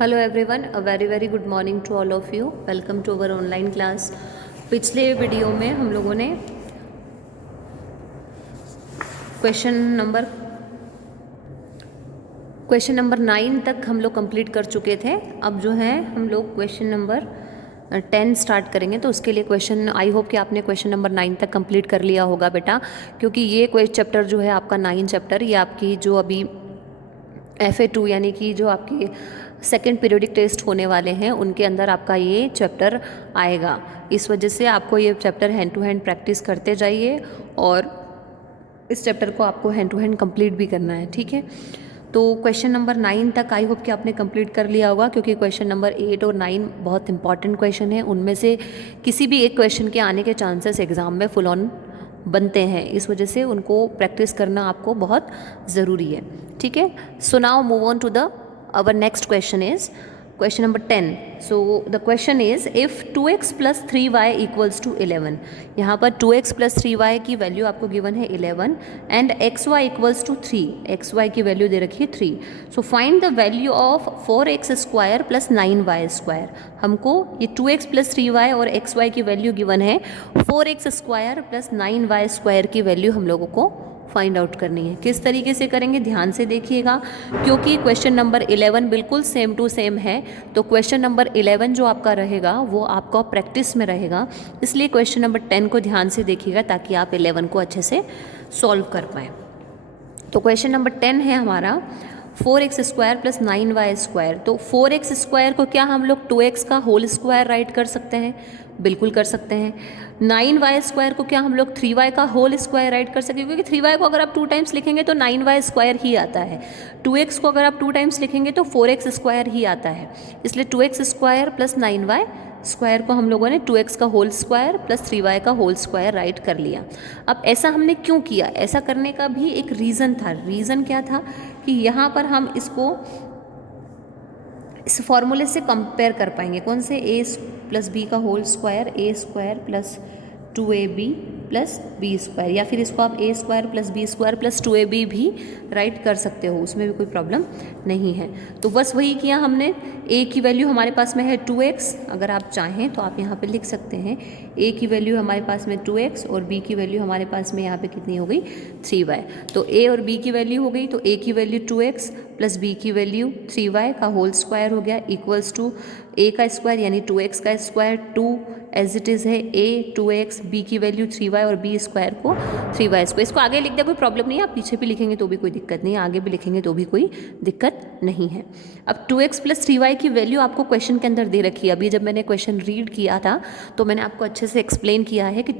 Hello everyone, a very good morning to all of you. Welcome to our online class. पिछले video में हम लोगों ने question number 9 तक हम लोग कंप्लीट कर चुके थे। अब जो है हम लोग क्वेश्चन नंबर 10 स्टार्ट करेंगे। तो उसके लिए क्वेश्चन, आई होप कि आपने क्वेश्चन नंबर 9 तक कंप्लीट कर लिया होगा बेटा, क्योंकि ये चैप्टर जो है आपका 9 चैप्टर, ये आपकी जो अभी FA2 यानी कि जो आपके सेकेंड पीरियोडिक टेस्ट होने वाले हैं उनके अंदर आपका ये चैप्टर आएगा। इस वजह से आपको ये chapter hand to hand practice करते जाइए और इस चैप्टर को आपको हैंड टू हैंड कंप्लीट भी करना है, ठीक है। तो क्वेश्चन नंबर 9 तक आई होप कि आपने कंप्लीट कर लिया होगा, क्योंकि क्वेश्चन नंबर 8 और 9 बहुत इंपॉर्टेंट क्वेश्चन है। उनमें से किसी भी एक क्वेश्चन के आने के चांसेस एग्ज़ाम में फुल ऑन बनते हैं, इस वजह से उनको प्रैक्टिस करना आपको बहुत ज़रूरी है, ठीक है। So now move on to the our next question is question number 10. So the question is if 2x plus 3y equals to 11, यहाँ पर 2x plus 3y की वैल्यू आपको गिवन है 11 and xy equals to 3, xy की value दे रखी है 3. So find the value of 4x square plus 9y square. हमको ये 2x plus 3y और xy की वैल्यू गिवन है, 4x square plus 9y square की वैल्यू हम लोगों को फाइंड आउट करनी है। किस तरीके से करेंगे ध्यान से देखिएगा, क्योंकि क्वेश्चन नंबर 11 बिल्कुल सेम टू सेम है। तो क्वेश्चन नंबर 11 जो आपका रहेगा वो आपका प्रैक्टिस में रहेगा, इसलिए क्वेश्चन नंबर 10 को ध्यान से देखिएगा ताकि आप 11 को अच्छे से सॉल्व कर पाएँ। तो क्वेश्चन नंबर 10 है हमारा 4x square plus 9y square. तो 4x स्क्वायर को क्या हम लोग 2x का होल स्क्वायर राइट कर सकते हैं? बिल्कुल कर सकते हैं। 9y स्क्वायर को क्या हम लोग 3y का होल स्क्वायर राइट कर सकते हैं? क्योंकि 3y को अगर आप 2 टाइम्स लिखेंगे तो 9y स्क्वायर ही आता है। 2x को अगर आप 2 टाइम्स लिखेंगे तो 4x स्क्वायर ही आता है, इसलिए 2x square plus 9y square को हम लोगों ने 2x का होल स्क्वायर प्लस 3y का होल स्क्वायर राइट कर लिया। अब ऐसा हमने क्यों किया? ऐसा करने का भी एक रीज़न था। रीज़न क्या था कि यहाँ पर हम इसको इस फॉर्मूले से कंपेयर कर पाएंगे। कौन से? a प्लस बी का whole square, a square plus 2ab plus B square, या फिर इसको आप a square plus B square plus 2ab भी राइट कर सकते हो, उसमें भी कोई प्रॉब्लम नहीं है। तो बस वही किया हमने। a की वैल्यू हमारे पास में है 2x, अगर आप चाहें तो आप यहाँ पे लिख सकते हैं a की वैल्यू हमारे पास में 2x और b की वैल्यू हमारे पास में यहाँ पे कितनी हो गई? 3y। तो a और b की वैल्यू हो गई, तो a की वैल्यू 2x प्लस b की वैल्यू 3y का होल स्क्वायर हो गया, इक्वल्स टू a का स्क्वायर यानी 2x का स्क्वायर, 2 एज इट इज़ है a 2x, b की वैल्यू 3y और b स्क्वायर को 3y स्क्वायर। इसको आगे लिख दे, कोई प्रॉब्लम नहीं है, आप पीछे भी लिखेंगे तो भी कोई दिक्कत नहीं है, आगे भी लिखेंगे तो भी कोई दिक्कत नहीं है। अब 2x प्लस 3y की वैल्यू आपको क्वेश्चन के अंदर दे रखी है। अभी जब मैंने क्वेश्चन रीड किया था तो मैंने आपको अच्छे से एक्सप्लेन किया है कि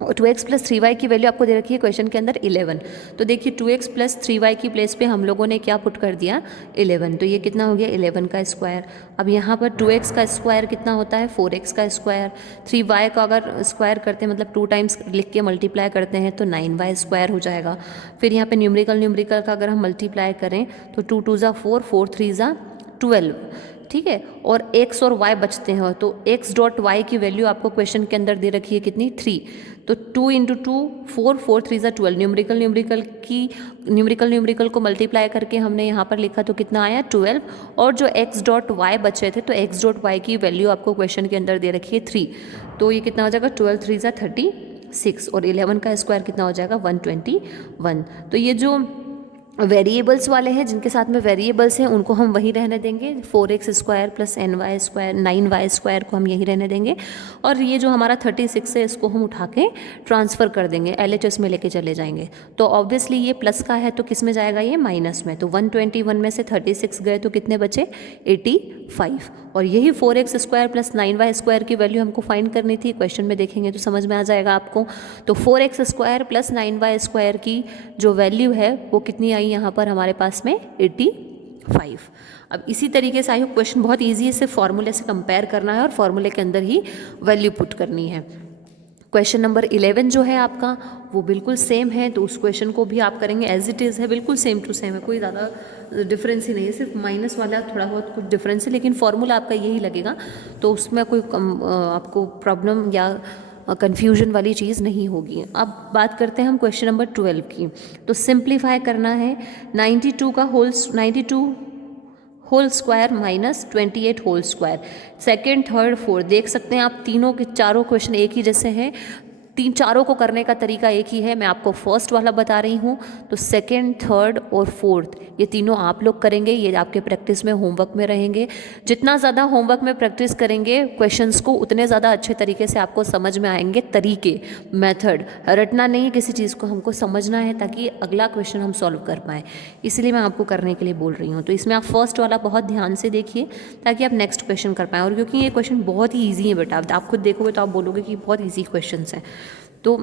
2x प्लस 3y की वैल्यू आपको दे रखी है क्वेश्चन के अंदर 11। तो देखिए 2x प्लस 3y की प्लेस पे हम लोगों ने क्या पुट कर दिया? 11। तो ये कितना हो गया? 11 का स्क्वायर। अब यहाँ पर 2x का स्क्वायर कितना होता है? 4x का स्क्वायर। 3y का अगर स्क्वायर करते हैं, मतलब 2 टाइम्स लिख के मल्टीप्लाई करते हैं तो 9y स्क्वायर हो जाएगा। फिर यहाँ पे न्यूमरिकल का अगर हम मल्टीप्लाई करें तो 2 2 ज़ा 4, 4 3 ज़ा 12, ठीक है। और x और y बचते हैं, तो x डॉट y की वैल्यू आपको क्वेश्चन के अंदर दे रखी है कितनी? 3। तो 2 इंटू 2 4, 4 3 ज़ा 12। न्यूमरिकल को मल्टीप्लाई करके हमने यहाँ पर लिखा तो कितना आया? 12। और जो x डॉट y बचे थे, तो x डॉट y की वैल्यू आपको क्वेश्चन के अंदर दे रखी है 3। तो ये कितना हो जाएगा? 12 3 ज़ा 36 और 11 का स्क्वायर कितना हो जाएगा? 121। तो ये जो वेरिएबल्स वाले हैं, जिनके साथ में वेरिएबल्स हैं, उनको हम वही रहने देंगे। 4x square plus 9y square, 9y square को हम यही रहने देंगे। और ये जो हमारा 36 है, इसको हम उठा के ट्रांसफ़र कर देंगे, LHS में लेके चले जाएंगे। तो ऑब्वियसली ये प्लस का है तो किस में जाएगा? ये माइनस में। तो 121 में से 36 गए तो कितने बचे? 85। और यही 4x square plus 9y square की वैल्यू हमको फाइंड करनी थी। क्वेश्चन में देखेंगे तो समझ में आ जाएगा आपको। तो 4x square plus 9y square की जो वैल्यू है वो कितनी आई यहाँ पर हमारे पास में? 85। अब इसी तरीके से आई होप क्वेश्चन बहुत ईजी है, सिर्फ फॉर्मूले से कंपेयर करना है और फॉर्मूले के अंदर ही वैल्यू पुट करनी है। क्वेश्चन नंबर 11 जो है आपका वो बिल्कुल सेम है, तो उस क्वेश्चन को भी आप करेंगे एज इट इज़ है, बिल्कुल सेम टू सेम है, कोई ज़्यादा डिफरेंस ही नहीं है, सिर्फ माइनस वाला थोड़ा बहुत कुछ डिफरेंस है, लेकिन फॉर्मूला आपका यही लगेगा। तो उसमें कोई आपको प्रॉब्लम या कन्फ्यूजन वाली चीज़ नहीं होगी। अब बात करते हैं हम क्वेश्चन नंबर 12 की। तो सिंप्लीफाई करना है 92 whole square minus 28 whole square. Second, third, fourth देख सकते हैं आप, तीनों के चारों क्वेश्चन एक ही जैसे हैं, तीन चारों को करने का तरीका एक ही है। मैं आपको फर्स्ट वाला बता रही हूँ, तो सेकंड, थर्ड और फोर्थ ये तीनों आप लोग करेंगे, ये आपके प्रैक्टिस में होमवर्क में रहेंगे। जितना ज़्यादा होमवर्क में प्रैक्टिस करेंगे क्वेश्चंस को, उतने ज़्यादा अच्छे तरीके से आपको समझ में आएंगे तरीके, मेथड। रटना नहीं है किसी चीज़ को, हमको समझना है ताकि अगला क्वेश्चन हम सॉल्व कर पाएँ, इसलिए मैं आपको करने के लिए बोल रही हूँ। तो इसमें आप फर्स्ट वाला बहुत ध्यान से देखिए ताकि आप नेक्स्ट क्वेश्चन कर पाएँ। और क्योंकि ये क्वेश्चन बहुत ही ईजी है बेटा, आप खुद देखोगे तो आप बोलोगे कि बहुत ईजी क्वेश्चन हैं। तो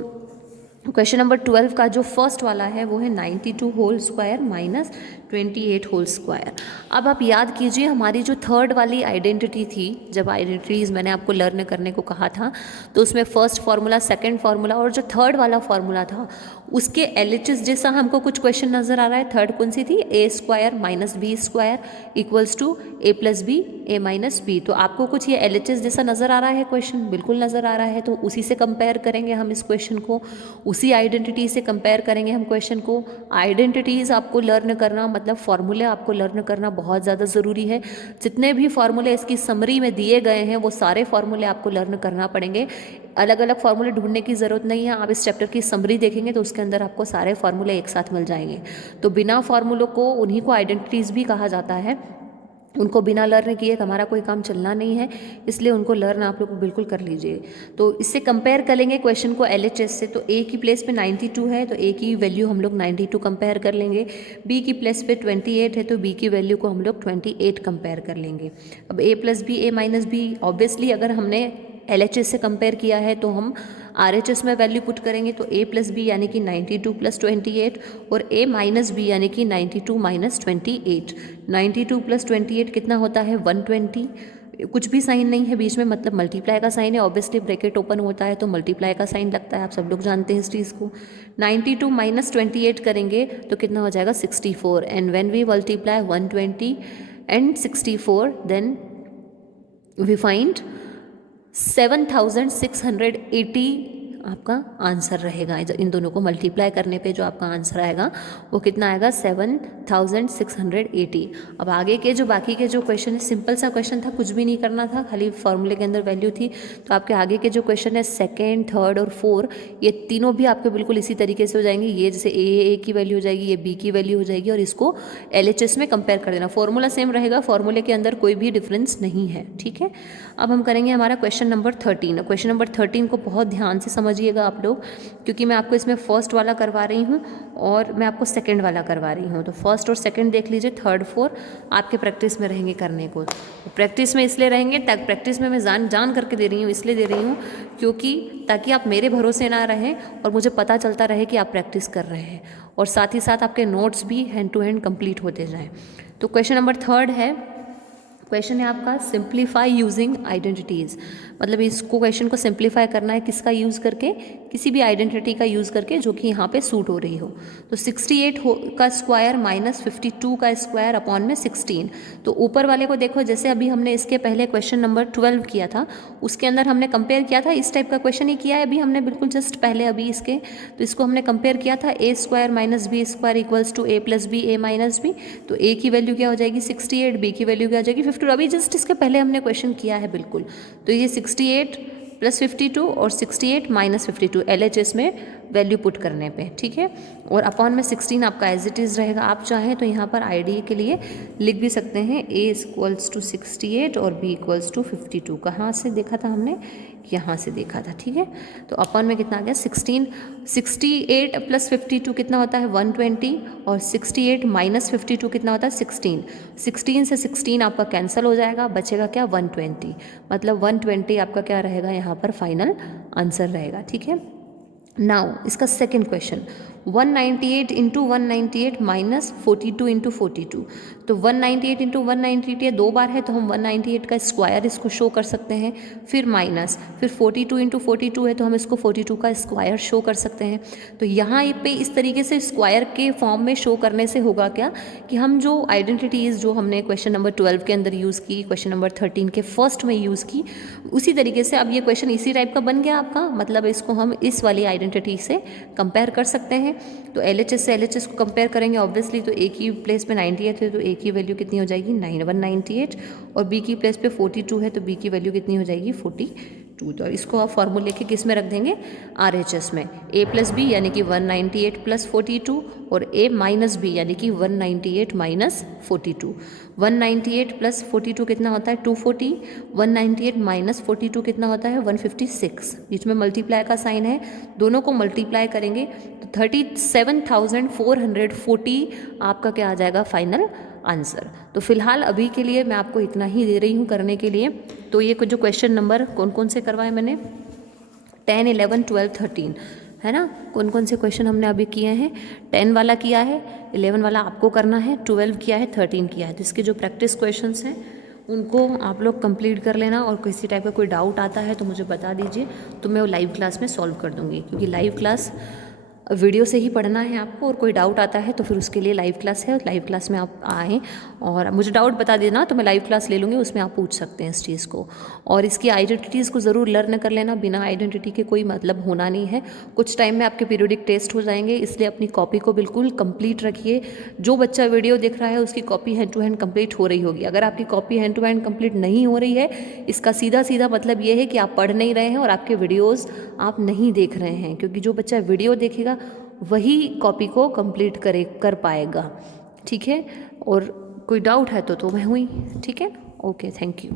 क्वेश्चन नंबर 12 का जो फर्स्ट वाला है वो है 92 whole square minus 28 whole square. अब आप याद कीजिए हमारी जो थर्ड वाली आइडेंटिटी थी, जब आइडेंटिटीज़ मैंने आपको लर्न करने को कहा था, तो उसमें फर्स्ट फार्मूला, सेकंड फार्मूला और जो थर्ड वाला फार्मूला था उसके LHS जैसा हमको कुछ क्वेश्चन नज़र आ रहा है। थर्ड कौन सी थी? A square minus b square equals to a plus b a minus b. तो आपको कुछ ये LHS जैसा नज़र आ रहा है क्वेश्चन? बिल्कुल नज़र आ रहा है। तो उसी से कंपेयर करेंगे हम इस क्वेश्चन को, उसी आइडेंटिटी से कंपेयर करेंगे हम क्वेश्चन को। आइडेंटिटीज़ आपको लर्न करना, मतलब फॉर्मूले आपको लर्न करना बहुत ज़्यादा ज़रूरी है। जितने भी फॉर्मूले इसकी समरी में दिए गए हैं वो सारे फॉर्मूले आपको लर्न करना पड़ेंगे। अलग अलग फार्मूले ढूंढने की ज़रूरत नहीं है। आप इस चैप्टर की समरी देखेंगे तो उसके अंदर आपको सारे फार्मूले एक साथ मिल जाएंगे। तो बिना फार्मूलों को, उन्हीं को आइडेंटिटीज़ भी कहा जाता है, उनको बिना लर्न किए हमारा कोई काम चलना नहीं है, इसलिए उनको लर्न आप लोग बिल्कुल कर लीजिए। तो इससे कंपेयर करेंगे क्वेश्चन को LHS से। तो ए की प्लेस पे 92 है तो ए की वैल्यू हम लोग 92 कंपेयर कर लेंगे। बी की प्लेस पे 28 है तो बी की वैल्यू को हम लोग 28 कंपेयर कर लेंगे। अब ए plus b a minus B, obviously अगर हमने LHS से कंपेयर किया है तो हम RHS में वैल्यू पुट करेंगे। तो a प्लस बी यानी कि 92 प्लस 28 और a माइनस बी यानी कि 92 माइनस 28। 92 प्लस 28 कितना होता है? 120। कुछ भी साइन नहीं है बीच में, मतलब मल्टीप्लाई का साइन है। ऑब्वियसली ब्रैकेट ओपन होता है तो मल्टीप्लाई का साइन लगता है, आप सब लोग जानते हैं इस चीज़ को। 92 माइनस 28 करेंगे तो कितना हो जाएगा? 64। And when we multiply 120 and 64 then we find 7680 आपका आंसर रहेगा। इन दोनों को मल्टीप्लाई करने पे जो आपका आंसर आएगा वो कितना आएगा? 7680। अब आगे के जो बाकी के जो क्वेश्चन है, सिंपल सा क्वेश्चन था, कुछ भी नहीं करना था, खाली फॉर्मूले के अंदर वैल्यू थी। तो आपके आगे के जो क्वेश्चन है सेकेंड, थर्ड और फोर्थ, ये तीनों भी आपके बिल्कुल इसी तरीके से हो जाएंगे। ये जैसे ए की वैल्यू हो जाएगी, ये बी की वैल्यू हो जाएगी और इसको LHS में कंपेयर कर देना। फॉर्मूला सेम रहेगा, फॉर्मूले के अंदर कोई भी डिफरेंस नहीं है, ठीक है। अब हम करेंगे हमारा क्वेश्चन नंबर 13। क्वेश्चन नंबर 13 को बहुत ध्यान से समझिएगा आप लोग, क्योंकि मैं आपको इसमें फर्स्ट वाला करवा रही हूँ और मैं आपको सेकंड वाला करवा रही हूँ। तो फर्स्ट और सेकंड देख लीजिए, थर्ड फोर्थ आपके प्रैक्टिस में रहेंगे करने को। प्रैक्टिस में इसलिए रहेंगे, ताकि प्रैक्टिस में मैं जान करके दे रही हूँ, इसलिए दे रही हूँ क्योंकि ताकि आप मेरे भरोसे ना रहें और मुझे पता चलता रहे कि आप प्रैक्टिस कर रहे हैं, और साथ ही साथ आपके नोट्स भी हैंड टू हैंड कंप्लीट होते जाएँ। तो क्वेश्चन नंबर थर्ड है, क्वेश्चन है आपका सिंप्लीफाई यूजिंग आइडेंटिटीज़। मतलब इसको क्वेश्चन को सिंप्लीफाई करना है, किसका यूज़ करके? किसी भी आइडेंटिटी का यूज़ करके जो कि यहाँ पे सूट हो रही हो। तो 68 का स्क्वायर माइनस 52 का स्क्वायर अपॉन में 16। तो ऊपर वाले को देखो, जैसे अभी हमने इसके पहले क्वेश्चन नंबर 12 किया था, उसके अंदर हमने कंपेयर किया था, इस टाइप का क्वेश्चन ही किया है अभी हमने बिल्कुल जस्ट पहले अभी इसके। तो इसको हमने कंपेयर किया था, a square minus b square equals to a plus b a minus b. तो ए की वैल्यू क्या हो जाएगी? 68, बी की वैल्यू क्या हो जाएगी? 52। अभी जस्ट इसके पहले हमने क्वेश्चन किया है बिल्कुल। तो ये 68 प्लस 52 और 68 माइनस 52 LHS में वैल्यू पुट करने पे, ठीक है। और अपॉन में 16 आपका एज इट इज़ रहेगा। आप चाहें तो यहाँ पर आईडी के लिए लिख भी सकते हैं, a इक्वल्स टू 68 और b इक्वल्स टू 52। कहाँ से देखा था हमने? यहाँ से देखा था, ठीक है। तो अपॉन में कितना आ गया? 16। 68 प्लस 52 कितना होता है? 120। और 68 माइनस 52 कितना होता है? 16। 16 से 16 आपका कैंसिल हो जाएगा, बचेगा क्या? 120। मतलब 120 आपका क्या रहेगा यहाँ पर? फाइनल आंसर रहेगा, ठीक है। नाउ इसका second question, 198 into 198 minus 42 into 42। तो 198 इंटू 198 ये दो बार है, तो हम 198 का स्क्वायर इसको शो कर सकते हैं, फिर माइनस, फिर 42 इंटू 42 है तो हम इसको 42 का स्क्वायर शो कर सकते हैं। तो यहाँ पे इस तरीके से स्क्वायर के फॉर्म में शो करने से होगा क्या कि हम जो आइडेंटिटीज़ जो हमने क्वेश्चन नंबर 12 के अंदर यूज़ की, क्वेश्चन नंबर 13 के फर्स्ट में यूज़ की, उसी तरीके से अब ये क्वेश्चन इसी टाइप का बन गया आपका। मतलब इसको हम इस वाली आइडेंटिटी से कंपेयर कर सकते हैं। तो LHS से LHS को कंपेयर करेंगे ऑब्वियसली, तो A की प्लेस पे 98 है तो A की वैल्यू कितनी हो जाएगी 198, और B की प्लेस पे 42 है तो B की वैल्यू कितनी हो जाएगी 42। तो इसको आप फॉर्मूले के किस में रख देंगे, RHS में, A प्लस बी यानी कि 198 प्लस 42, और A माइनस बी यानी कि 198 माइनस 42। 198 प्लस 42 कितना होता है 240, 198 माइनस 42 कितना होता है 156, बीच में मल्टीप्लाई का साइन है, दोनों को मल्टीप्लाई करेंगे तो 37,440 आपका क्या आ जाएगा फाइनल आंसर। तो फिलहाल अभी के लिए मैं आपको इतना ही दे रही हूँ करने के लिए। तो ये जो क्वेश्चन नंबर कौन कौन से करवाए मैंने, 10, 11, 12, 13 है ना, कौन कौन से क्वेश्चन हमने अभी किए हैं, 10 वाला किया है, 11 वाला आपको करना है, 12 किया है, 13 किया है। तो इसके जो प्रैक्टिस क्वेश्चंस हैं उनको आप लोग कंप्लीट कर लेना, और किसी टाइप का कोई डाउट आता है तो मुझे बता दीजिए, तो मैं वो लाइव क्लास में सॉल्व कर दूँगी, क्योंकि लाइव क्लास वीडियो से ही पढ़ना है आपको, और कोई डाउट आता है तो फिर उसके लिए लाइव क्लास है, लाइव क्लास में आप आएँ और मुझे डाउट बता देना तो मैं लाइव क्लास ले लूँगी, उसमें आप पूछ सकते हैं इस चीज़ को। और इसकी आइडेंटिटीज़ को ज़रूर लर्न कर लेना, बिना आइडेंटिटी के कोई मतलब होना नहीं है। कुछ टाइम में आपके पीरियोडिक टेस्ट हो जाएंगे, इसलिए अपनी कॉपी को बिल्कुल कंप्लीट रखिए। जो बच्चा वीडियो देख रहा है उसकी copy hand to hand complete हो रही होगी, अगर आपकी copy hand to hand complete नहीं हो रही है, इसका सीधा सीधा मतलब ये है कि आप पढ़ नहीं रहे हैं और आपके वीडियोज़ आप नहीं देख रहे हैं, क्योंकि जो बच्चा वीडियो देखेगा वही कॉपी को कंप्लीट कर पाएगा। ठीक है, और कोई डाउट है तो मैं हुई। ठीक है, ओके, थैंक यू।